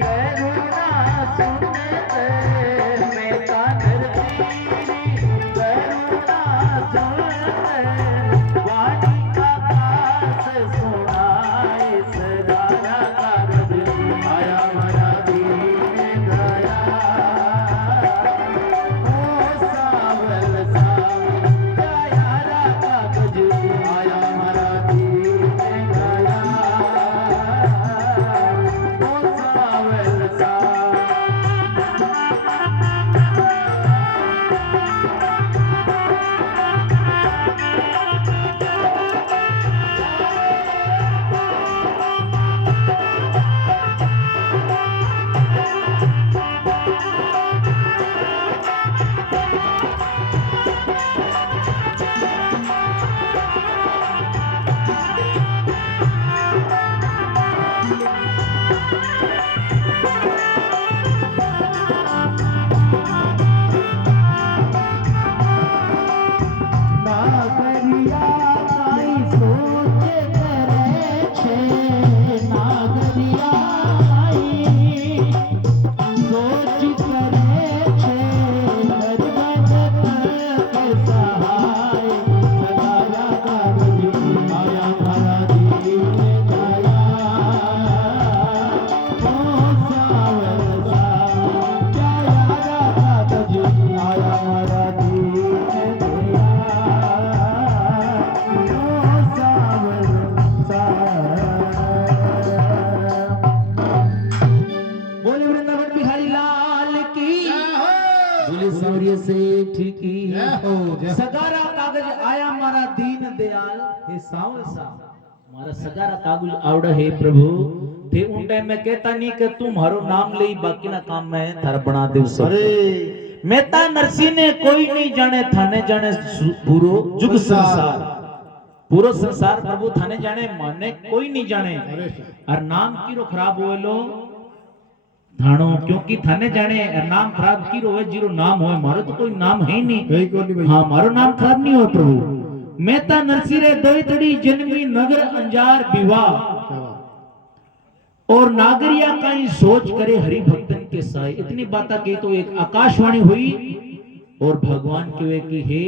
करुणा सुनत मेता नरसिंह करुणा सुनत वाणी आकाश सुनाए सदारा कारज आया मारा दीन दया ओ सावल यारा कागज आया मारा दीन दया ओ सावल सेठ की सगारा कागज आया मारा दीन दयाल हे सावल सा मारा सगारा कागज आवड़ा हे प्रभु ते उन टाइम में कहता नहीं कि तुम हरो नाम ले बाकी ना काम में थारा बना देव सो अरे मेहता नरसिंह ने कोई नहीं जाने थाने जाने पूरो जुग संसार पूरो संसार प्रभु थाने जाने माने कोई नहीं जाने और नाम की रो खराब होए लो थानो क्योंकि थाने जाने नाम खराब की रोवे जीरो नाम होए मारो तो कोई नाम है ही नहीं हाँ मारो नाम खराब नहीं हो प्रभु मेहता नरसिंह रे दोईतड़ी जन्मी नगर अंजार विवाह और नागरिया का ही सोच करे हरि भक्तन के साय इतनी बात की तो एक आकाशवाणी हुई और भगवान के वे की हे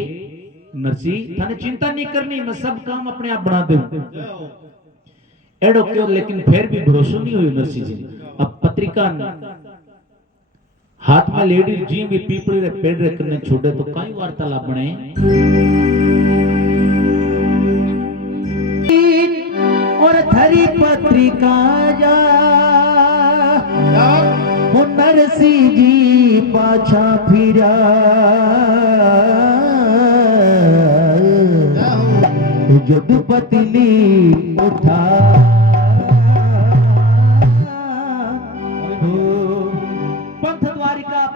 नरसिंह थाने चिंता नहीं करनी मैं सब काम अपने आप बना दूं एडो क्यों लेकिन फिर भी भरोसा नहीं हुई नरसिंह जी अब पत्रिका हाथ में लेडी जी भी पीपड़ी रे पेड़ रे करने छोड़े तो कई वार्तालाप बने और धरी पत्रिका जा नरसिंह जी पाछा फिरा जदुपतिली उठा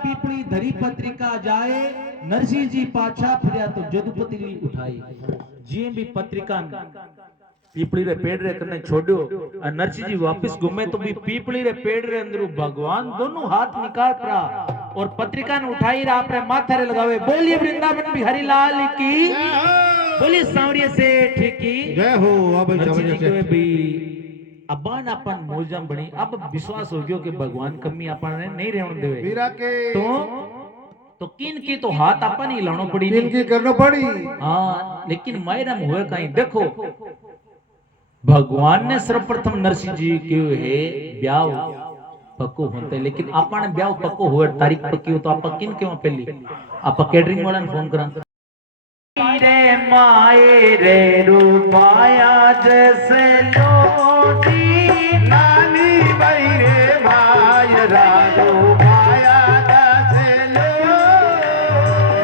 पीपड़ी धरी पत्रिका जाए नरसिंह जी पाछा फिर तो जदुपति ली उठाई जी भी पत्रिका पीपड़ी रे पेड़ रे करने छोड़ो और नरसिंह जी वापस घूमे तो भी पीपड़ी रे पेड़ रे अंदर भगवान दोनों हाथ निकाल रहा और पत्रिका ने उठाई रहा अपने माथे रे लगावे बोलिए वृंदावन बिहारी लाल की बोलिए सांवरिया सेठ की जय हो अब भी अबान अपन मोजम बनी अब विश्वास हो गयो कि भगवान कमी अपन ने नहीं रहने देवे वीरा के तो किन की तो हाथ अपन ही लानो पड़ी किन की करनो पड़ी हाँ लेकिन मैरम हुए कहीं देखो भगवान ने सर्वप्रथम नरसिंह जी के है ब्याह पक्को होते लेकिन अपन ब्याह पक्को हुए तारीख पक्की हो तो आप किन क्यों पहली आप कैटरिंग वाला ने फोन करा रे माए रे रूपाया जैसे लोटी नानी भाई रे भाई राजू भाया जैसे लो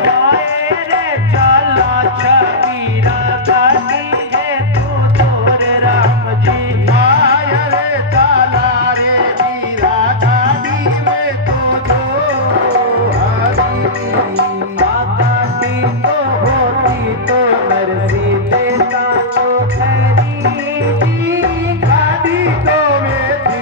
माए रे चाला छबीरा गाड़ी है तू तोर राम जी आया रे चाला रे वीरा गाड़ी में तो हरी गाड़ी तो होती तो नरसिंह देता तो खरी गाड़ी तो में थी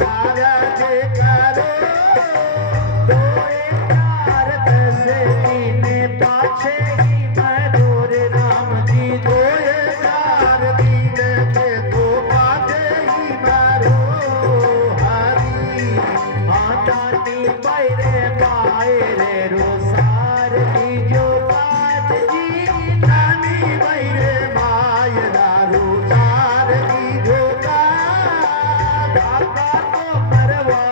कारज करो दोए चार दस दिन पाछे ही मरोर राम जी दोए चार दिन के तो पाछे ही मरो हरी माता नी बैरे बायरे रोसार दी जो बात जी नानी बैरे मायरा रोसार दी जो बाबा तो मरवा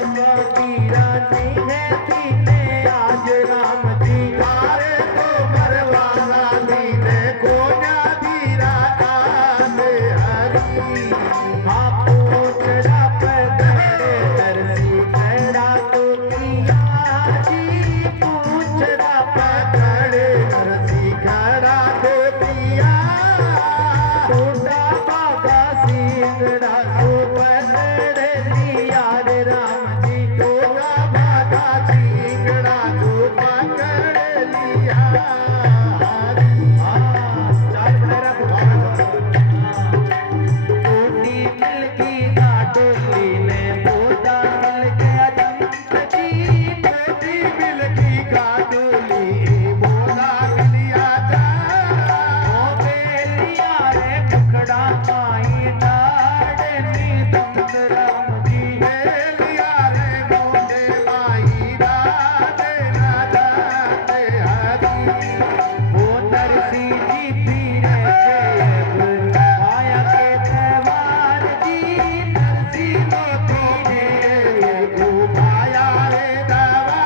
तीरा नहीं है तीने आज राम जी मारे तो मरवाना दीने कोना धीरा काले हरी हाँ पूछड़ा पगड़े तरसी खड़ा तो किया जी पूछड़ा पगड़े तरसी खड़ा तो किया टूटा बागा सिंगड़ा तो पगड़े दिया रे राम जी टूटा बागा सिंगड़ा तो पकड़ लिया चाल बड़ेरा टोटी मिल गई ना डोली ने पोता मिल गया जंत जी टोटी मिल गई का डोली बोला मिलिया जा ओ बेलिया रे टुकड़ा माई डाड़े नी दंत राम जी बेलिया रे मोंडे माई डाड़े ना जाते हरी वो नरसी जी पीरे जेब आया के त्योहार जी नरसी नो पीरे घुमाया रे दवा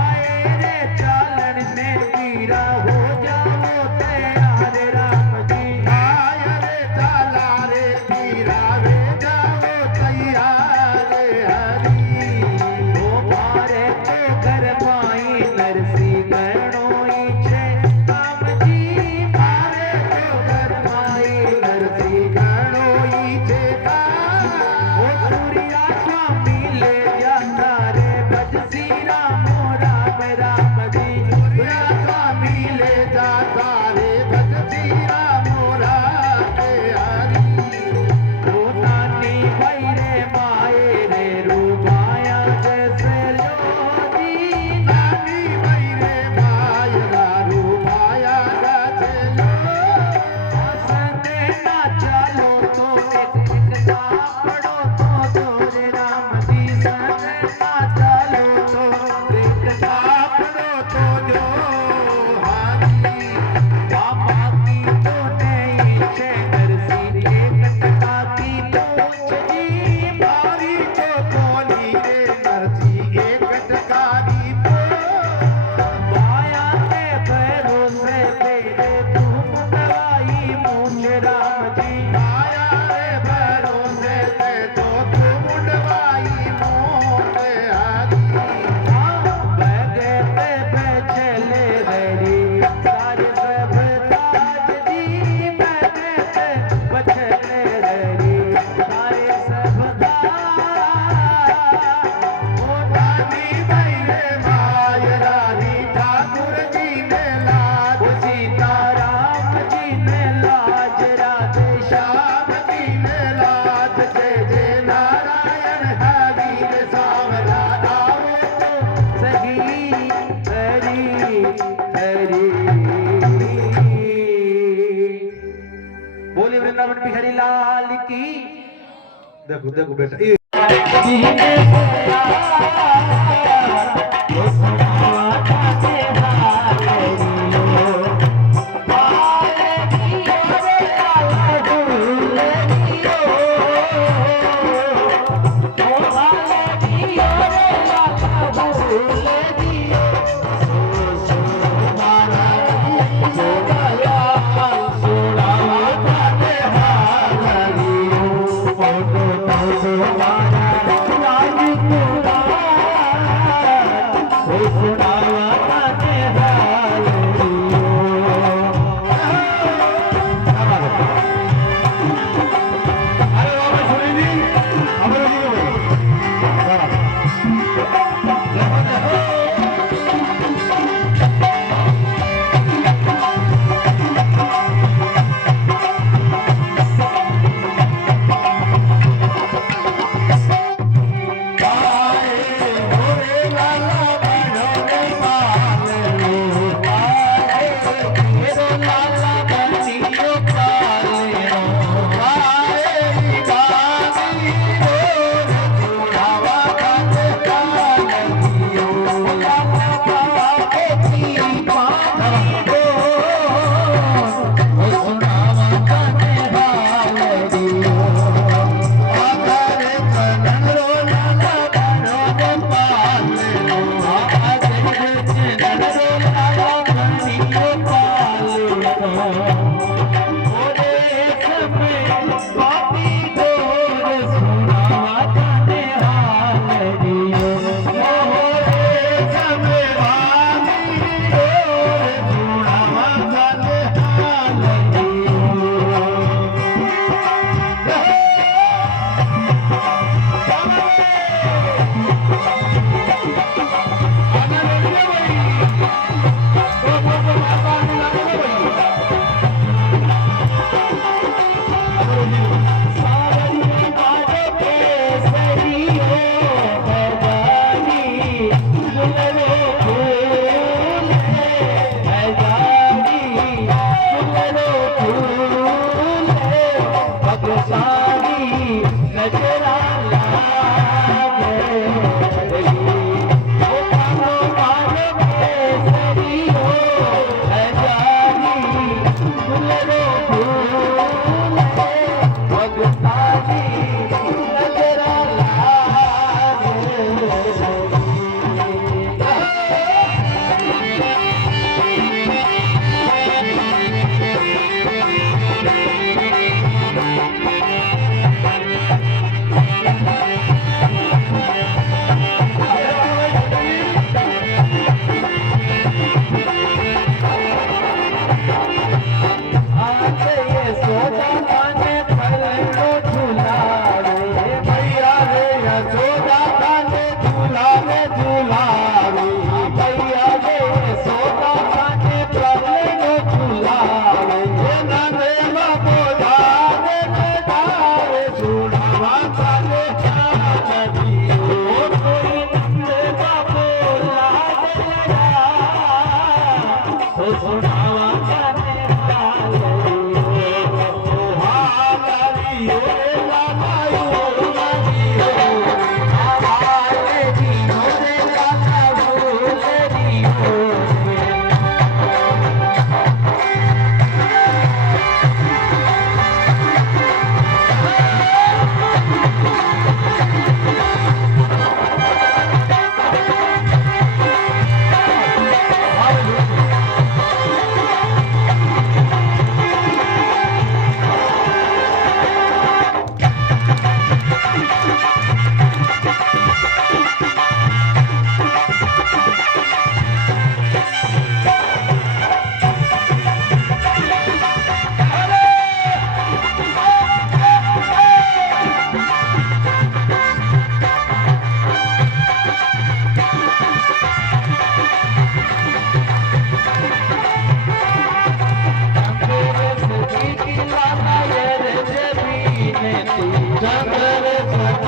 आए रे चालन ने पीरा हो जाओ तैयार राम जी आया रे चाला रे पीरा रे जाओ तैयार हरी ओ मारे तो घर पाई नरसी गणोई छे राम जी मारे तो घर पाई नरसी गणोई छे ओ सूर्या स्वामी ले जाता रे बजसी राम राम राम जी सूर्या स्वामी ले जाता रे बजसी राम राम हरी ओ नानी भाई रे माए रे रूबाया जैसे लो जी नानी भाई रे मायरा रूबाया जैसे लो संदे ना चलो तो एक दा पड़ो तो दोरे राम जी संदे ना चलो तो एक दा पड़ो तो जो हरी बाबा की तो नहीं छे नरसी एक टका की पूछ जी मारी तो कोली रे नरसी एक टका की माया के भरोसे तेरे तुम दवाई मूछ राम जी माया रे भरोसे ते तो तुम दवाई मूछ हरी बगे पे बैठले रेडी सारे सब ताज जी बगे पे बैठले रेडी सारे सब ताज ओ रानी भाई रे माय रानी ठाकुर जी ने लाज सीता राम जी ने लाज राधे श्याम जी ने लाज जय जय नारायण हरि रे सावरा आओ तो सही हरि हरि बोली वृंदावन बिहारी लाल की देखो देखो बेटा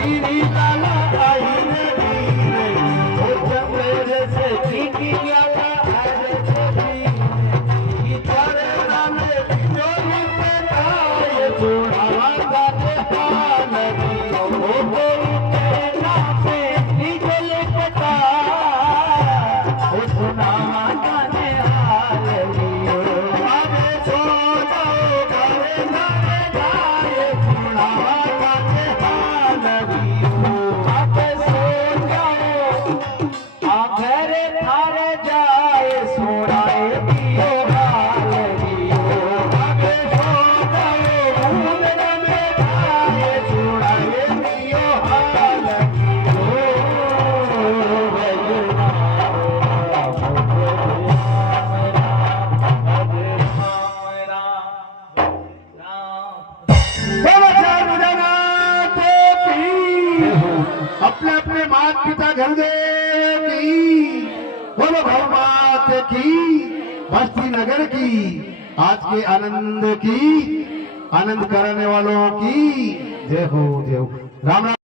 पीरी लाला आई रे वीरे ओ चंद्र से कीटी लाला आई रे वीरे तारे नामे जोली पे आए जोड़ावा गाते पानी ओ कोई ना पे निकल पता ओ सुनावा गाने हाल लियो आवे सो जाओ गावे गावे गाए सुनावा गाते हाल लियो आवे सो जाओ आघरे थारे जाए सोनाए दियो हाल लियो आवे सो जाओ मुंदन में जाए सोनाए दियो हाल अपने अपने माता पिता गुरुदेव की बोलो भगवत की बस्ती नगर की आज के आनंद की आनंद कराने वालों की जय हो जय हो राम राम।